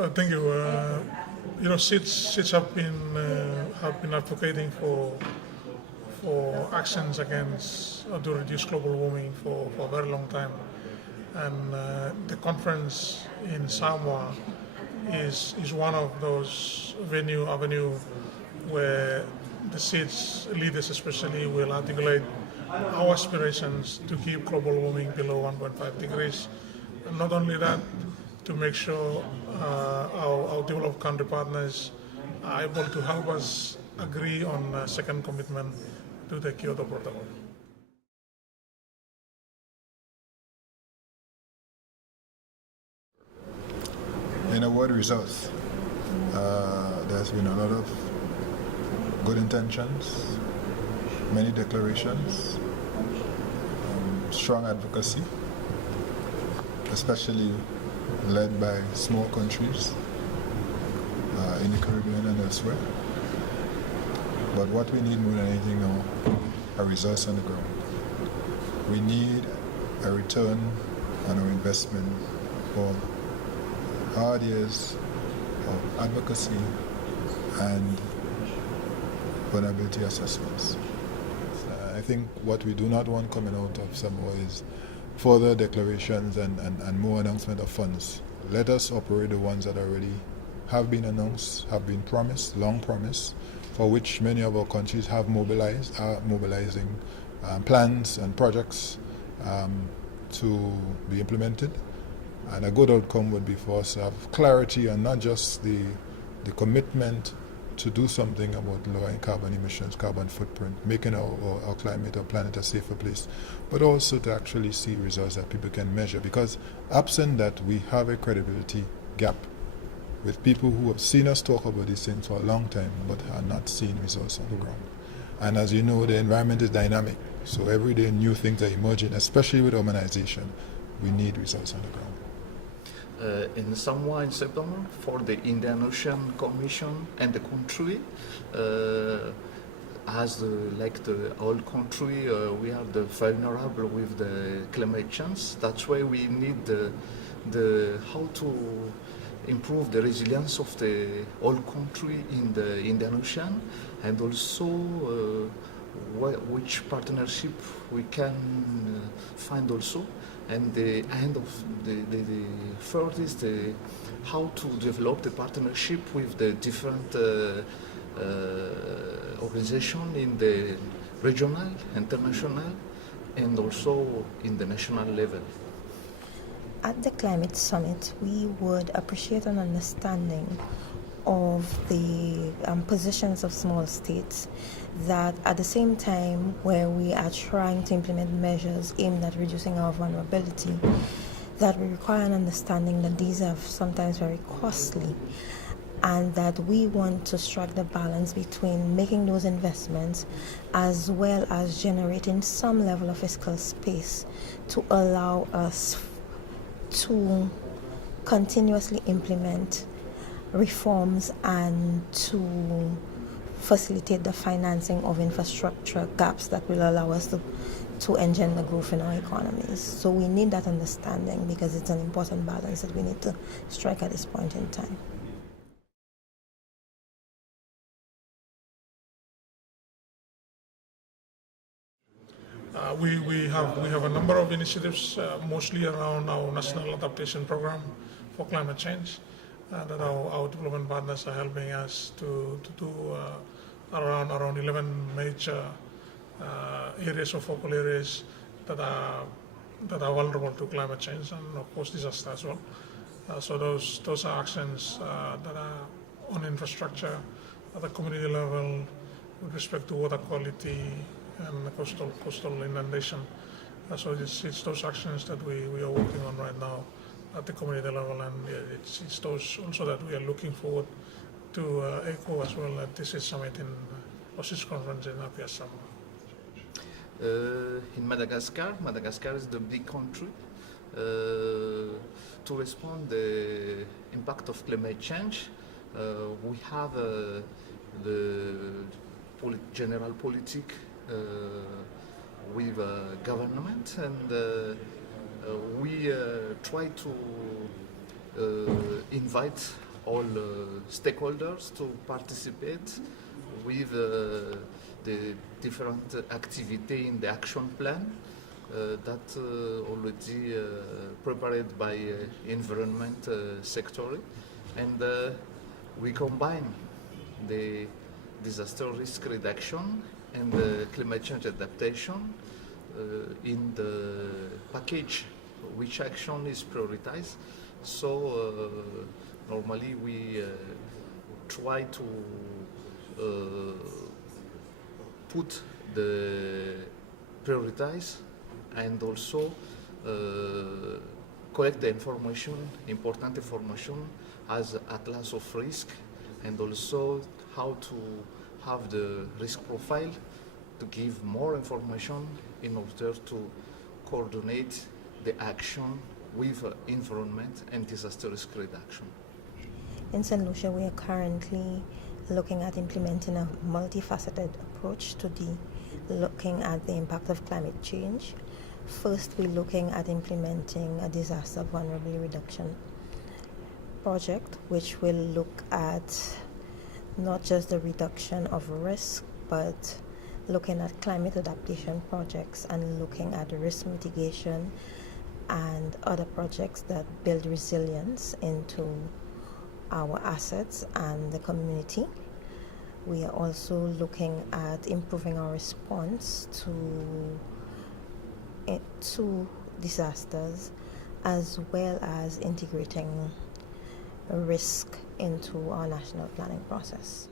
Thank you. SIDS have been advocating for actions against to reduce global warming for a very long time, and the conference in Samoa is one of those avenue where the SIDS leaders especially will articulate our aspirations to keep global warming below 1.5 degrees. And not only that, to make sure our developed country partners are able to help us agree on a second commitment to the Kyoto Protocol. In a word, results. There's been a lot of good intentions, many declarations, strong advocacy, especially led by small countries in the Caribbean and elsewhere. But what we need more than anything now are results on the ground. We need a return on our investment for hard years of advocacy and vulnerability assessments. I think what we do not want coming out of Samoa is further declarations and more announcement of funds. Let us operate the ones that already have been announced, have been promised, long promised, for which many of our countries have are mobilizing plans and projects to be implemented. And a good outcome would be for us to have clarity on not just the commitment to do something about lowering carbon emissions, carbon footprint, making our climate, our planet a safer place, but also to actually see results that people can measure. Because absent that, we have a credibility gap with people who have seen us talk about these things for a long time, but are not seeing results on the ground. And as you know, the environment is dynamic, so every day new things are emerging, especially with urbanization. We need results on the ground. In Samoa in September for the Indian Ocean Commission and the country, as the whole country, we are the vulnerable with the climate change. That's why we need the how to improve the resilience of the whole country in the Indian Ocean, and also which partnership we can find also. And the end of the third is how to develop the partnership with the different organizations in the regional, international, and also in the national level. At the Climate Summit, we would appreciate an understanding of the positions of small states, that at the same time where we are trying to implement measures aimed at reducing our vulnerability, that we require an understanding that these are sometimes very costly, and that we want to strike the balance between making those investments as well as generating some level of fiscal space to allow us to continuously implement reforms and to facilitate the financing of infrastructure gaps that will allow us to engender growth in our economies. So we need that understanding because it's an important balance that we need to strike at this point in time. We have a number of initiatives, mostly around our national adaptation program for climate change, that our development partners are helping us to do around 11 major areas or focal areas that are vulnerable to climate change and of course disaster as well. So those are actions that are on infrastructure at the community level with respect to water quality and coastal inundation. So it's those actions that we are working on right now at the community level, and it's those also that we are looking forward to echo as well at this summit in SIDS conference in Apia, Samoa. In Madagascar is the big country. To respond the impact of climate change, we have the general politic with government, and we try to invite all stakeholders to participate with the different activity in the action plan that already prepared by environment sector, and we combine the disaster risk reduction and the climate change adaptation in the package, which action is prioritized. So normally we try to put the prioritize and also collect the information, important information as atlas of risk, and also how to have the risk profile to give more information in order to coordinate the action with environment and disaster risk reduction. In St. Lucia, we are currently looking at implementing a multifaceted approach to looking at the impact of climate change. First, we're looking at implementing a disaster vulnerability reduction project, which will look at not just the reduction of risk, but looking at climate adaptation projects and looking at risk mitigation and other projects that build resilience into our assets and the community. We are also looking at improving our response to disasters, as well as integrating risk into our national planning process.